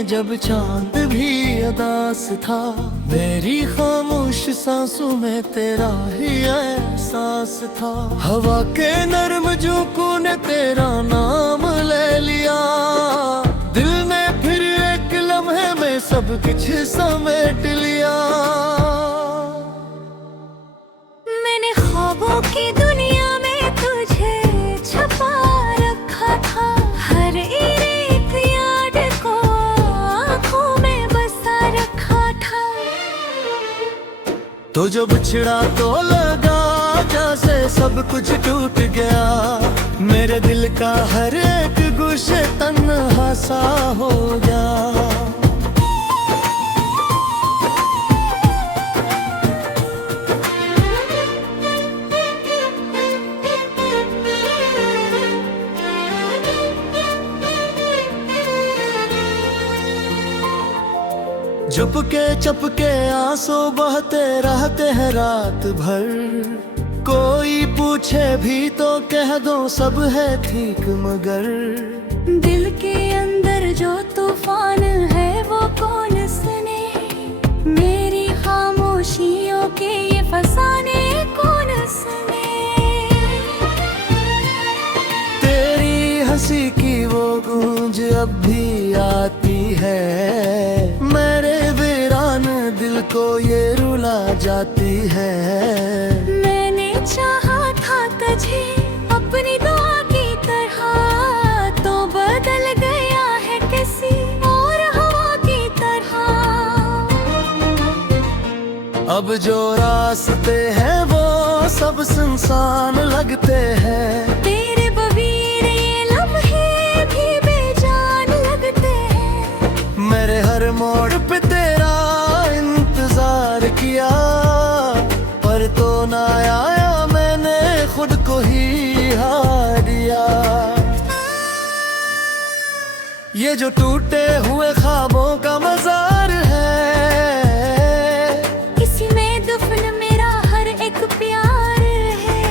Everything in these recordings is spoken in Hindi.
में जब चांद भी अदास था, मेरी खामोश सांसों में तेरा ही एहसास था। हवा के नर्म झोंकों ने तेरा नाम ले लिया, दिल ने फिर एक लम्हे में सब कुछ समेट लिया। मैंने ख्वाबों की दुनिया में तुझे छुपा रखा था, हर एक याद को आँखों में बसा रखा था। तो जो बिछड़ा तो लगा जैसे सब कुछ टूट गया, मेरे दिल का हर एक गुस्सा तन्हा सा हो गया। चुपके चुपके आंसू बहते रहते हैं रात भर, कोई पूछे भी तो कह दो सब है ठीक, मगर दिल के अंदर जो तूफान है वो कौन सुने, मेरी खामोशियों के ये फसाने कौन सुने। तेरी हंसी की वो गूंज अब भी आती है, मेरे वीरान दिल को ये रुला जाती है। मैंने चाहा था तुझे अपनी दुआ की तरह, तो बदल गया है किसी और हवा की तरह। अब जो रास्ते हैं वो सब सुनसान लगते हैं, तेरे बवीरे ये लम्हे भी बेजान लगते हैं। मेरे हर मोड़ पे तेरा इंतजार किया, पर तो ना आया, मैंने खुद को ही हार दिया। ये जो टूटे हुए ख्वाबों का मजार है, इसी में दफन मेरा हर एक प्यार है।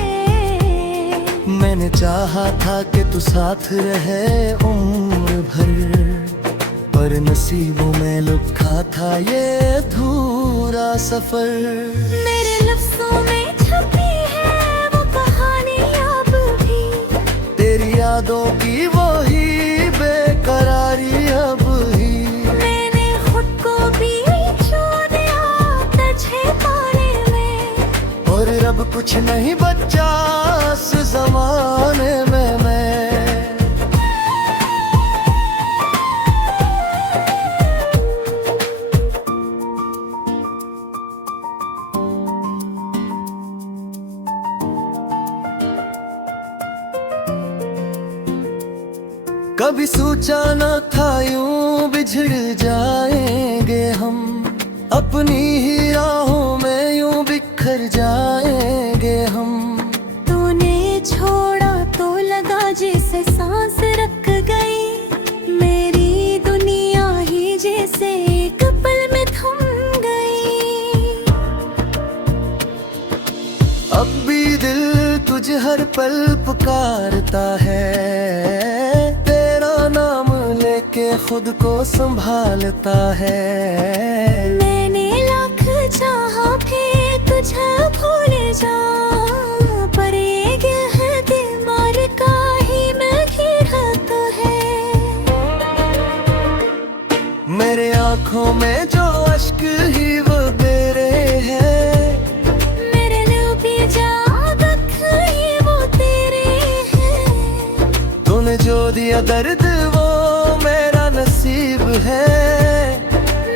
मैंने चाहा था कि तू साथ रहे उम्र भर, पर नसीबों में लिखा था ये अधूरा सफर। मेरे लफ्ज़ों में छुपी है वो कहानी अब भी, तेरी यादों की वो ही बेकरारी अब ही। मैंने खुद को भी छोड़ दिया तुझे पाने में, और अब कुछ नहीं बचा इस जमाने में मैं। कभी सोचा न था यूं बिछड़ जाएंगे हम, अपनी ही राहों में यूं बिखर जाएंगे हम। तूने छोड़ा तो लगा जैसे सांस रख गई, मेरी दुनिया ही जैसे एक पल में थम गई। अब भी दिल तुझे हर पल पुकारता है, नाम लेके खुद को संभालता है। मैंने लाख चाहा कि तुझे भूल जाऊं, पर ये गहरे मार का ही मैं घिरत है। मेरे आँखों में जो अश्क ही वो तेरे हैं, मेरे दिल की जागत ही वो तेरे हैं। तूने जो दिया दर्द वो मेरा नसीब है,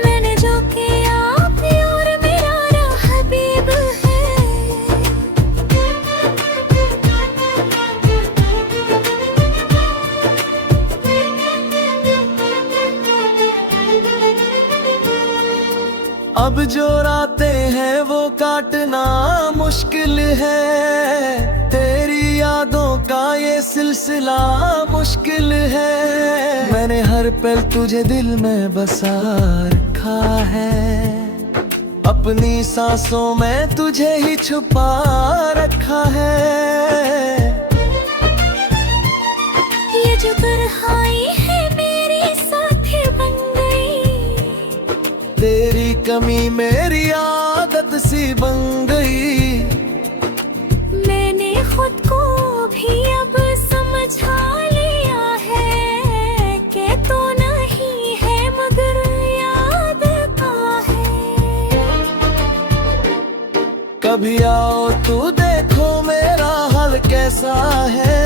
मैंने जो किया प्यार मेरा हबीब है। अब जो रातें हैं वो काटना मुश्किल है, तेरी यादों का ये सिलसिला मुश्किल है। मैंने हर पल तुझे दिल में बसा रखा है, अपनी सांसों में तुझे ही छुपा रखा है। ये जो तन्हाई है मेरी साथी बन गई, कमी मेरी आदत सी बन गई। मैंने खुद को भी अब समझा लिया है कि तू नहीं है मगर याद का है। कभी आओ तू देखो मेरा हाल कैसा है।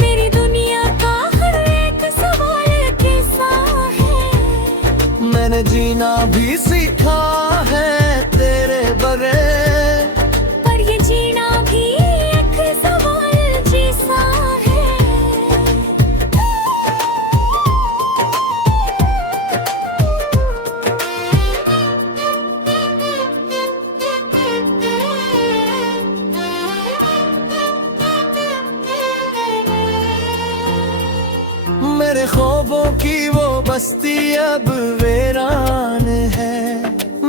मेरी दुनिया का हर एक सवाल कैसा है। मैंने जीना भी सीखा है तेरे बगैर। पर ये जीना भी एक सवाल जैसा है। मेरे ख्वाबों की वो बस्ती अब वीरान है।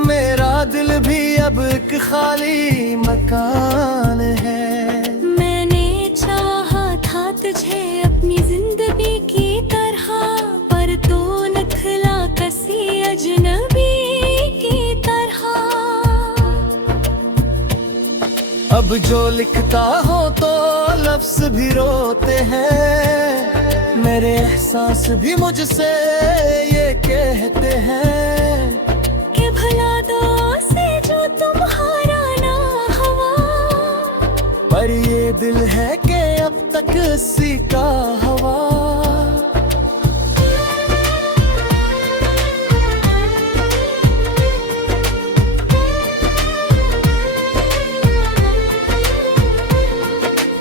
मेरा दिल भी अब एक खाली मकान है। मैंने चाहा था तुझे अपनी जिंदगी की तरह, पर तू निकला किसी अजनबी की तरह। अब जो लिखता हो तो लफ्ज भी रोते हैं। मेरे एहसास भी मुझसे ये कहते हैं कि भला दो से जो तुम्हारा ना हुआ। पर ये दिल है कि अब तक सीखा हवा।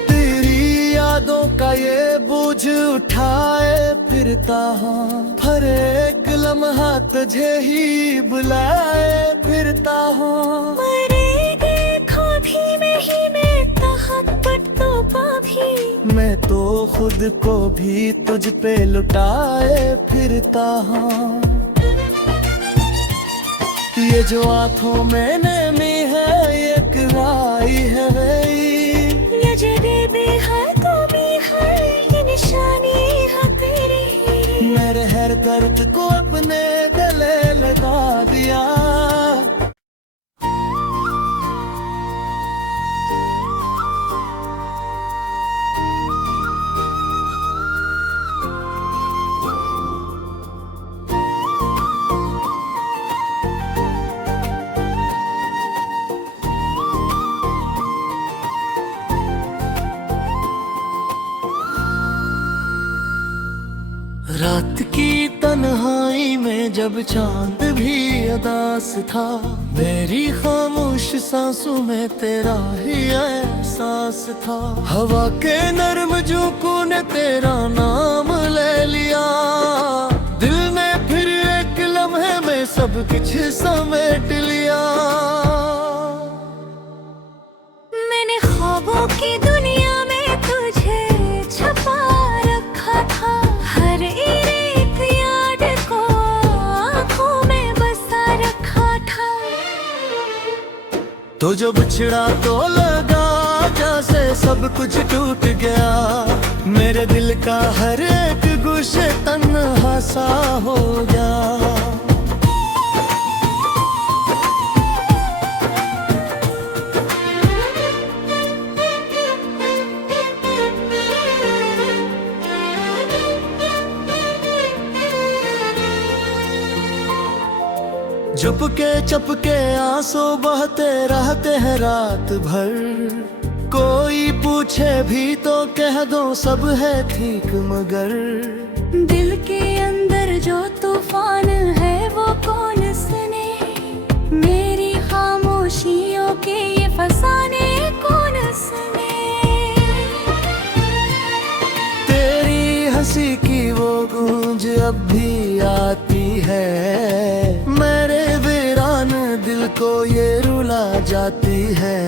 तेरी यादों का ये बोझ उठाए फिरता हूँ। हर एक लम्हा तुझे ही बुलाए फिरता हूँ। मरे देखो धीमे ही में तहत पट तो पाभी। मैं तो खुद को भी तुझ पे लुटाए फिरता हूँ। ये जो आंखों में नमी है ये किराई है गई। ये जगह बेहद तो भी है ये निशानी है तेरी। मेरे हर दर्द को अपने गले लगा दिया। रात की तन्हाई में जब चांद भी अदास था, मेरी खामोश सांसों में तेरा ही एहसास था। हवा के नर्म झोंकों ने तेरा नाम ले लिया। दिल ने फिर एक लम्हे में सब कुछ समेट लिया। मैंने ख्वाबों की दुनिया में तुझे छुपा रखा था। हर एक याद को आँखों में बसा रखा था। तो जो बिछड़ा तो लगा जैसे सब कुछ टूट गया। मेरे दिल का हर एक गुस्से तन्हा सा हो गया। चुपके चुपके आंसू बहते रहते हैं रात भर। कोई पूछे भी तो कह दो सब है ठीक, मगर दिल के अंदर जो तूफान है वो कौन सुने। मेरी खामोशियों के ये फसाने कौन सुने। तेरी हंसी की वो गूंज अब भी आती है। मेरे वीरान दिल को ये रुला जाती है।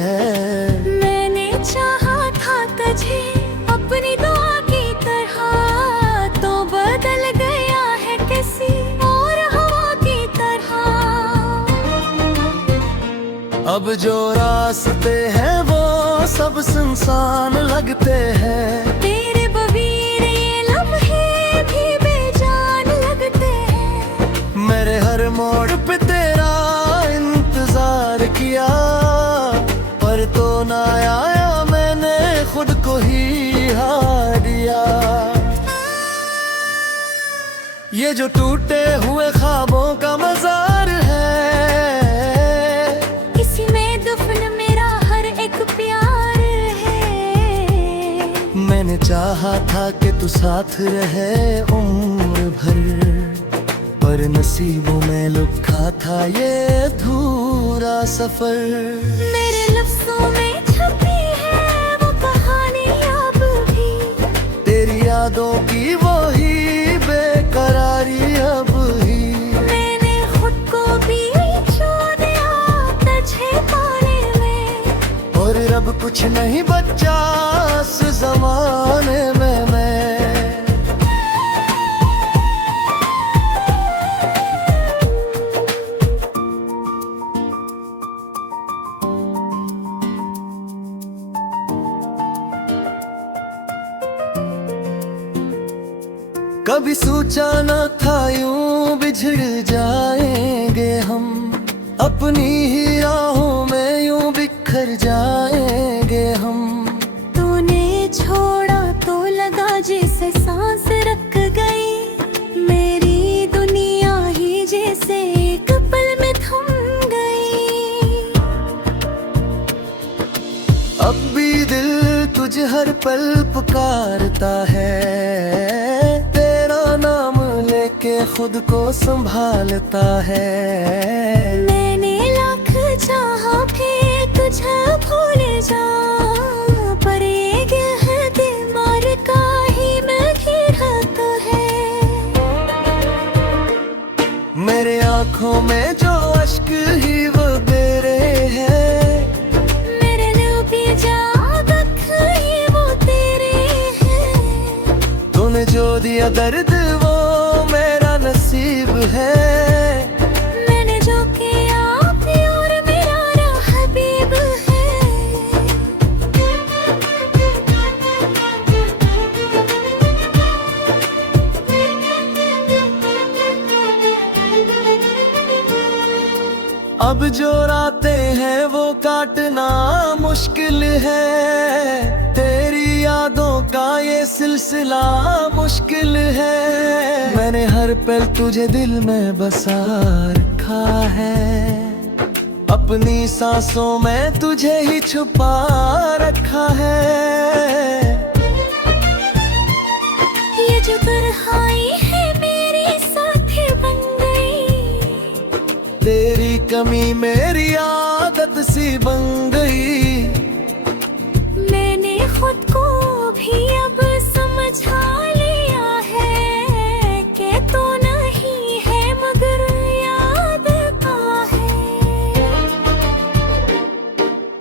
मैंने चाहा था तुझे अपनी दुआ की तरह, तो बदल गया है किसी और हवा की तरह। अब जो रास्ते हैं वो सब सुनसान लगते हैं। तेरे बगैर ये लम्हे भी बेजान लगते हैं। मेरे हर मोड़ पे तेरा किया, पर तो ना आया, मैंने खुद को ही हार दिया। ये जो टूटे हुए ख्वाबों का मजार है, इसी में दफन मेरा हर एक प्यार है। मैंने चाहा था कि तू साथ रहे उम्र भर, पर नसीबों में लिखा था ये अधूरा सफर। मेरे लफ्जों में छपी है वो कहानी अब भी, तेरी यादों की वही बेकरारी अब ही। मैंने खुद को भी छू दिया तुझे पाने में, और अब कुछ नहीं बचा इस जमाने में मैं। कभी सोचा न था यूं बिछड़ जाएंगे हम, अपनी ही राहों में यूं बिखर जाएंगे हम। तूने छोड़ा तो लगा जैसे सांस रख गई, मेरी दुनिया ही जैसे एक पल में थम गई। अब भी दिल तुझे हर पल पुकारता है, नाम लेके खुद को संभालता है। मैंने लाख चाहा भी तुझे भूल जाऊं, पर ये गहरे मार का ही मैं घिरत है। मेरे आँखों में जो अश्क ही वो तेरे हैं, मेरे दिल की जागत ही वो तेरे हैं। तूने जो दिया दर्द वो मेरा नसीब है। मैंने जो किया प्यार मेरा हबीब है। अब जो रातें हैं वो काटना मुश्किल है, तेरी यादों का ये सिलसिला मुश्किल है। मैंने हर पल तुझे दिल में बसा रखा है, अपनी सांसों में तुझे ही छुपा रखा है। ये जो तन्हाई है मेरी साथी बन गई, तेरी कमी मेरी आदत सी बन गई। मैंने खुद को भी अब समझा लिया है कि तू नहीं है मगर याद का है।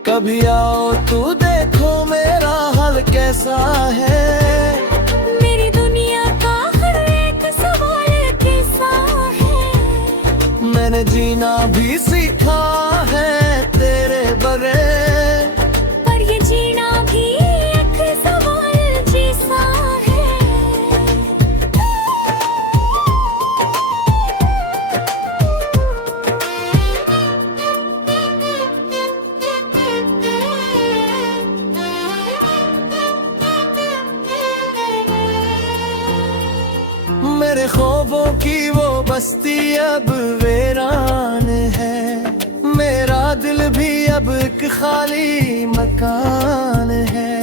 कभी आओ तू देखो मेरा हाल कैसा है, मेरी दुनिया का हर एक सवाल कैसा है। मैंने जीना भी सीखा है तेरे बगैर, पर ये जीना भी एक सवाल जैसा है। मेरे ख्वाबों की वो बस्ती अब वीरान है, मेरा दिल भी अब एक खाली मकान है।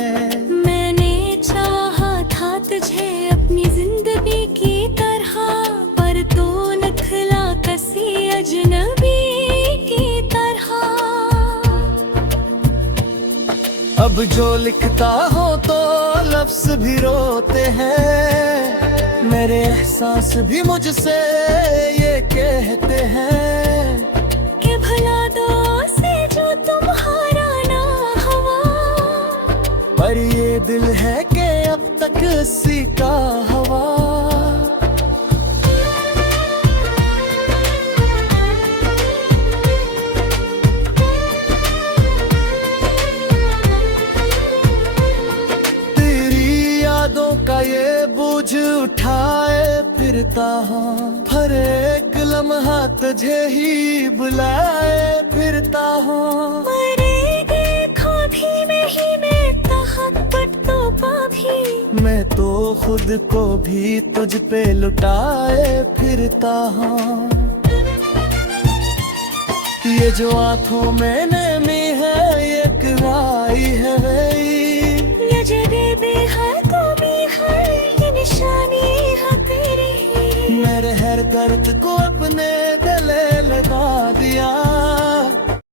मैंने चाहा था तुझे अपनी जिंदगी की तरह, पर तू निकला किसी अजनबी की तरह। अब जो लिखता हो तो लफ्ज भी रोते हैं, मेरे एहसास भी मुझसे ये कहते हैं कि भुला दो उसे जो तुम्हारा ना हुआ। पर ये दिल है कि अब तक इसी का हवा। का ये बोझ उठाए फिरता हूँ, हर एक लम्हा तुझे ही बुलाए फिरता हूँ। खुद को भी तुझ पे लुटाए फिरता हूँ। ये जो आंखों मैंने